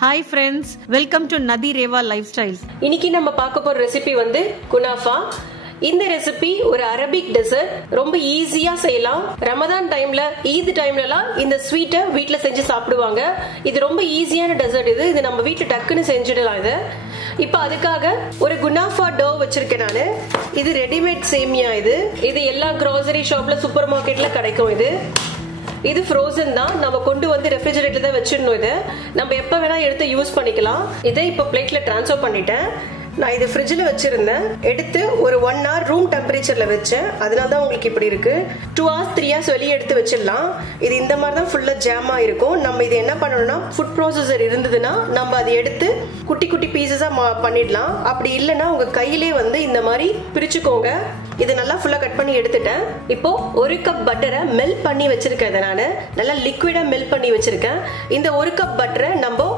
Hi friends, welcome to Nadi Reva Lifestyles. இன்னைக்கு நம்ம பார்க்க போற ரெசிபி வந்து குனாஃபா. இந்த ரெசிபி ஒரு அரபிக் டெசர்ட், ரொம்ப ஈஸியா செய்யலாம். ரமதான் டைம்ல, ஈத் டைம்லலாம் இந்த ஸ்வீட்டை வீட்ல செஞ்சு சாப்பிடுவாங்க. இது ரொம்ப ஈஸியான டெசர்ட். இது நம்ம வீட்ல டக்குன்னு செஞ்சிடலாம். இப்போ அதுக்காக ஒரு குனாஃபா டோ வச்சிருக்கேன் நானு. இது ரெடிமேட் சேமியா. இது எல்லா grocery ஷாப்ல சூப்பர் மார்க்கெட்ல கிடைக்கும். இது ஃப்ரோசன் தான். நம்ம கொண்டு வந்து ரெஃப்ரிஜரேட்டர்ல தான் வச்சிடணும். இதை நம்ம எப்ப வேணா எடுத்து யூஸ் பண்ணிக்கலாம். இதை இப்போ பிளேட்ல டிரான்ஸ்ஃபர் பண்ணிட்டேன். நான் இது ஃப்ரிட்ஜில் வச்சிருந்தேன். எடுத்து ஒரு 1 hour ரூம் டெம்பரேச்சர்ல வச்சேன். அதனால தான் உங்களுக்கு இப்படி இருக்கு. 2 hours 3 hours வெளியே எடுத்து வச்சிடலாம். இது இந்த மாதிரி தான் ஃபுல்லா ஜாமா இருக்கும். நம்ம இது என்ன பண்ணணும்னா, ஃபுட் ப்ராசஸர் இருந்ததுன்னா நம்ம அதை எடுத்து குட்டி குட்டி பீசஸா பண்ணிடலாம். அப்படி இல்லைன்னா உங்க கையிலே வந்து இந்த மாதிரி பிரிச்சுக்கோங்க. இது நல்லா ஃபுல்லா கட் பண்ணி எடுத்துட்டேன். இப்போ 1 கப் பட்டரை மெல்ட் பண்ணி வச்சிருக்கேன். நான் நல்லா லிக்விடா மெல்ட் பண்ணி வச்சிருக்கேன். இந்த 1 கப் பட்டரை நம்ம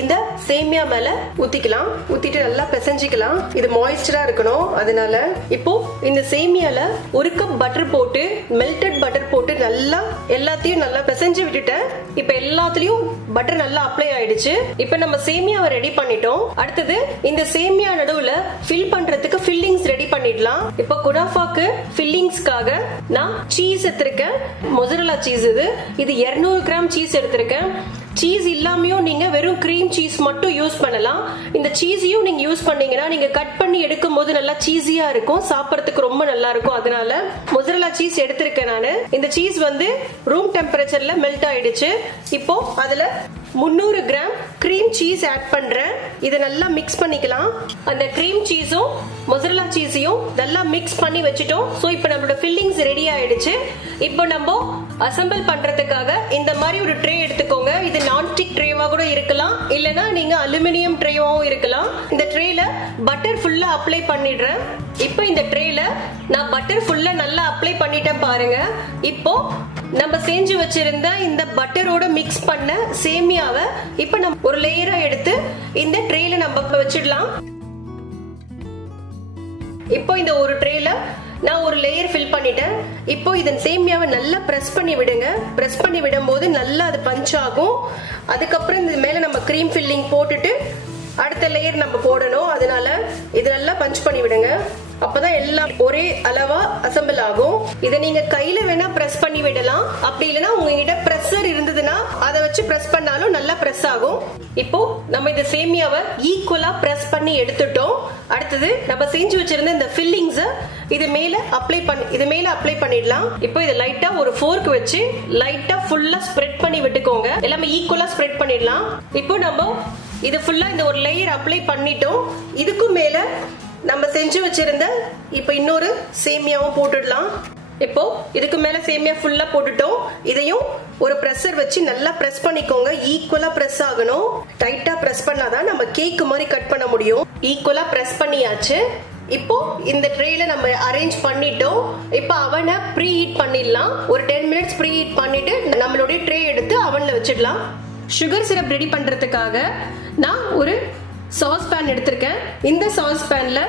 இந்த சேமியா மேல ஊத்திக்கலாம். ஊத்திட்டு நல்லா பிசைஞ்சிக்கலாம். இது மாய்ஸ்டரா இருக்கணும். அதனால இப்போ இந்த சேமியால 1 கப் பட்டர் போட்டு, மெல்டட் பட்டர் போட்டு நல்லா எல்லாத்தையும் நல்லா பிசைஞ்சு விட்டுட்டேன். இப்போ எல்லாத்துலயும் பட்டர் நல்லா அப்ளை ஆயிடுச்சு. இப்போ நம்ம சேமியாவை ரெடி பண்ணிட்டோம். அடுத்தது இந்த சேமியா நடுவுல ஃபில் பண்றதுக்கு ஃபில்லிங்ஸ் ரெடி பண்ணிடலாம். இப்போ குனாஃபாக்கு ஃபில்லிங்ஸ்க்காக நான் சீஸ் எடுத்திருக்கேன். Mozzarella cheese. இது 200 கிராம் சீஸ் எடுத்திருக்கேன். சீஸ் இல்லாமையும் நீங்க வெறும் கிரீம் சீஸ் மட்டும் யூஸ் பண்ணலாம். இந்த சீஸையும் நீங்க யூஸ் பண்ணீங்கன்னா நீங்க கட் பண்ணி எடுக்கும் போது நல்லா சீஸியா இருக்கும், சாப்பிடறதுக்கு ரொம்ப நல்லா இருக்கும். அதனால மொசரல்லா சீஸ் எடுத்திருக்கேன் நானு. இந்த சீஸ் வந்து ரூம் டெம்பரேச்சர்ல மெல்ட் ஆயிடுச்சு. இப்போ அதுல 300 கிராம் கிரீம் சீஸ் ஆட் பண்றேன். இதை நல்லா மிக்ஸ் பண்ணிக்கலாம். அந்த கிரீம் சீஸும் மொசரல்லா சீஸையும் நல்லா மிக்ஸ் பண்ணி வச்சுட்டோம். சோ இப்போ நம்மளோட ஃபில்லிங்ஸ் ரெடி ஆயிடுச்சு. இப்போ நம்ம அசெம்பிள் பண்றதுக்காக இந்த மாதிரி ஒரு ட்ரே எடுத்துக்கோங்க. இது நான்ஸ்டிக் ட்ரேவா கூட இருக்கலாம், இல்லனா நீங்க அலுமினியம் ட்ரேவாவும் இருக்கலாம். இந்த ட்ரேல பட்டர் ஃபுல்லா அப்ளை பண்ணிடுறேன். இப்போ இந்த ட்ரேல நான் பட்டர் ஃபுல்லா நல்லா அப்ளை பண்ணிட்டேன் பாருங்க. இப்போ நம்ம செஞ்சு வச்சிருந்த இந்த பட்டரோட மிக்ஸ் பண்ண சேமியாவை இப்போ நம்ம ஒரு லேயரா எடுத்து இந்த ட்ரேல நம்ம வச்சிடலாம். இப்போ இந்த ஒரு ட்ரேல நான் ஒரு லேயர் ஃபில் பண்ணிட்டேன். இப்போ இதன் சேமியாவை நல்லா பிரஸ் பண்ணி விடுங்க. பிரஸ் பண்ணி விடும்போது நல்லா அது பஞ்ச் ஆகும். அதுக்கப்புறம் இந்த மேல நம்ம கிரீம் ஃபில்லிங் போட்டுட்டு அடுத்த லேயர் நம்ம போடணும். அதனால இது நல்லா பஞ்ச் பண்ணி விடுங்க. அப்பதான் எல்லாம் ஒரே அளவா அசெம்பிள் ஆகும். இதை நீங்க கையில வேணா பிரஸ் பண்ணி விடலாம். அப்படி இல்லைன்னா உங்ககிட்ட பிரஷர் இருந்ததுன்னா அதை வச்சு பிரஸ் பண்ணாலும் நல்லா பிரஸ் ஆகும். இப்போ நம்ம இந்த சேமியாவை ஈக்குவலா பிரஸ் பண்ணி எடுத்துட்டோம். அடுத்தது நம்ம செஞ்சு வச்சிருந்த இந்த ஃபில்லிங்ஸ் இது மேல அப்ளை பண்ணிடலாம். இப்போ இதை லைட்டா ஒரு ஃபோர்க் வச்சு லைட்டா ஃபுல்லா ஸ்ப்ரெட் பண்ணி விட்டுக்கோங்க. எல்லாமே ஈக்குவலா ஸ்ப்ரெட் பண்ணிடலாம். இப்போ நம்ம இது ஃபுல்லா இந்த ஒரு லேயர் அப்ளை பண்ணிட்டோம். இதுக்கும் மேல நம்ம செஞ்சு வச்சிருந்த இப்ப இன்னொரு சேமியாவும் போட்டுடலாம். இப்போ இதுக்கு மேல சேமியா ஃபுல்லா போட்டுட்டோம். இதையும் ஒரு பிரஷர் வச்சு நல்லா பிரஸ் பண்ணிக்கோங்க. ஈக்குவலா பிரஸ் ஆகணும். டைட்டா பிரஸ் பண்ணாதான் நம்ம கேக் மாதிரி கட் பண்ண முடியும். ஈக்குவலா பிரஸ் பண்ணியாச்சு. இப்போ இந்த ட்ரேல நம்ம அரேஞ்ச் பண்ணிட்டோம். இப்போ அவனை ப்ரீ ஹீட் பண்ணிடலாம். ஒரு 10 minutes ப்ரீ ஹீட் பண்ணிட்டு நம்மளுடைய ட்ரே எடுத்து அவன்ல வச்சிடலாம். சுகர் சிரப் ரெடி பண்றதுக்காக நான் ஒரு சாஸ் பேன் எடுத்திருக்கேன். இந்த சாஸ் பேன்ல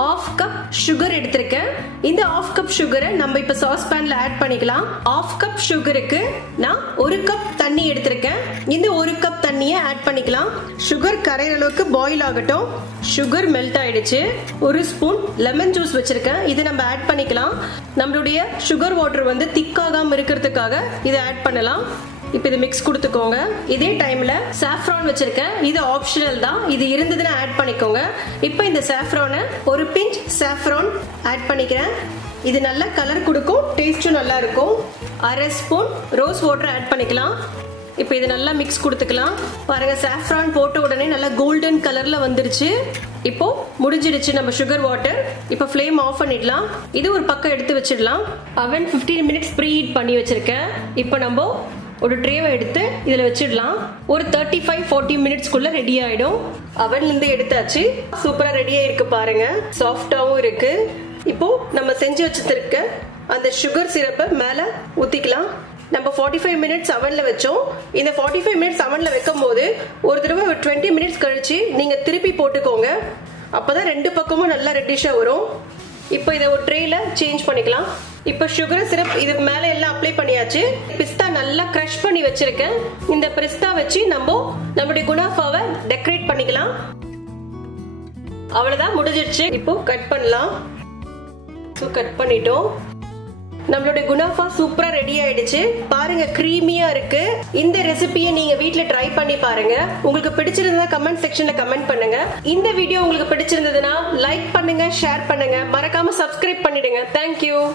1/2 கப் சுகர் எடுத்திருக்கேன். இந்த 1/2 கப் சுகரை நம்ம இப்ப சாஸ் பேன்ல ஆட் பண்ணிக்கலாம். 1/2 கப் சுகருக்கு நான் 1 கப் தண்ணி எடுத்திருக்கேன். இந்த 1 கப் தண்ணியை ஆட் பண்ணிக்கலாம். சுகர் கரையிற அளவுக்கு பாயில் ஆகட்டும். சுகர் மெல்ட் ஆயிடுச்சு. 1 ஸ்பூன் லெமன் ஜூஸ் வச்சிருக்கேன். இதை நம்ம ஆட் பண்ணிக்கலாம். நம்மளுடைய சுகர் வாட்டர் வந்து திக்காகாம இருக்கிறதுக்காக இதை ஆட் பண்ணலாம். இப்போ இது மிக்ஸ் கொடுத்துக்கோங்க. இதே டைம்ல சாஃப்ரான் வச்சிருக்கேன். இது ஆப்ஷனல் தான். இது இருந்ததுன்னா ஆட் பண்ணிக்கோங்க. இப்போ இந்த சாஃப்ரானை ஒரு பிஞ்ச் சாஃப்ரான் ஆட் பண்ணிக்கிறேன். இது நல்ல கலர் கொடுக்கும், டேஸ்டும் நல்லா இருக்கும். 1/2 ஸ்பூன் ரோஸ் வாட்டர் ஆட் பண்ணிக்கலாம். இப்போ இது நல்லா மிக்ஸ் கொடுத்துக்கலாம். பாருங்க, சாஃப்ரான் போட்ட உடனே நல்லா கோல்டன் கலர்ல வந்துருச்சு. இப்போ முடிஞ்சிடுச்சு நம்ம சுகர் வாட்டர். இப்போ ஃப்ளேம் ஆஃப் பண்ணிடலாம். இது ஒரு பக்கம் எடுத்து வச்சிடலாம். அவன் 15 minutes ப்ரீ ஹீட் பண்ணி வச்சிருக்கேன். இப்போ நம்ம ஒரு ட்ரேவை எடுத்து இதுல வச்சிடலாம். ஒரு 35-40 minutesக்குள்ள ரெடி ஆயிடும். அவன்ல இருந்து எடுத்தாச்சு. சூப்பரா ரெடியா இருக்கு பாருங்க. சாஃப்டாவும் இருக்கு. இப்போ நம்ம செஞ்சு வச்சிருக்க அந்த சுகர் சிரப்பை மேல ஊத்திக்கலாம். நம்ம 45 minutes அவன்ல வச்சோம். இந்த 45 minutes அவன்ல வைக்கும் போது ஒரு தடவை 20 minutes கழிச்சு நீங்க திருப்பி போட்டுக்கோங்க. அப்பதான் 2 பக்கமும் நல்லா ரெட்டிஷா வரும். இப்போ இதை ஒரு ட்ரேல சேஞ்ச் பண்ணிக்கலாம். இப்போ சுகர் சிரப் இது மேல எல்லாம் அப்ளை பண்ணியாச்சு. பிஸ்தா நல்லா கிரஷ் பண்ணி வச்சிருக்கேன். இந்த பிஸ்தா வச்சு நம்மளுடைய குனாஃபாவை டெக்கரேட் பண்ணிக்கலாம். அவ்வளவுதான், முடிஞ்சிருச்சு. இப்போ கட் பண்ணலாம். கட் பண்ணிட்டோம். நம்மளுடைய குனாஃபா சூப்பரா ரெடி ஆயிடுச்சு. பாருங்க, கிரீமியா இருக்கு. இந்த ரெசிபியை நீங்க வீட்ல ட்ரை பண்ணி பாருங்க. உங்களுக்கு பிடிச்சிருந்தா கமெண்ட் செக்ஷன்ல கமெண்ட் பண்ணுங்க. இந்த வீடியோ உங்களுக்கு பிடிச்சிருந்ததுன்னா லைக் பண்ணுங்க, ஷேர் பண்ணுங்க, மறக்காம சப்ஸ்கிரைப் பண்ணிடுங்க. தேங்க்யூ.